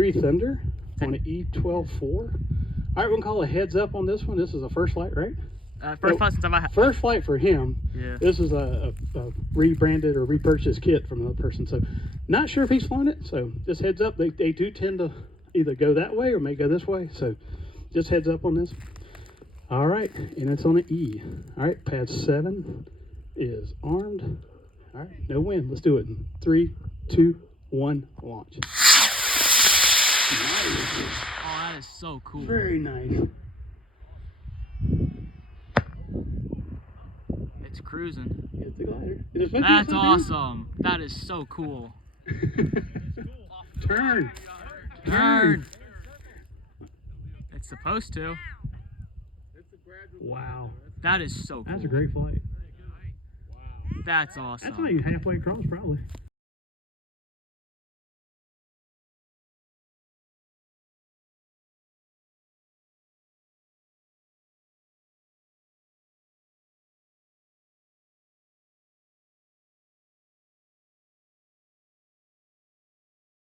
Ecee Thunder on an E12-4. All right, we'll call a heads up on this one. This is a first flight, right? First flight since I've had. First flight for him. Yeah. This is a rebranded or repurchased kit from another person. So not sure if he's flown it. So just heads up. They do tend to either go that way or may go this way. So just heads up on this. All right, and it's on an E. All right, pad 7 is armed. All right, no wind. Let's do it in 3, 2, 1, launch. Nice. Oh, that is so cool. Very nice. It's cruising. It's the glider. That's awesome. That is so cool. Turn. Turn. It's supposed to. Wow. That is so cool. That's a great flight. That's awesome. That's not even halfway across, probably.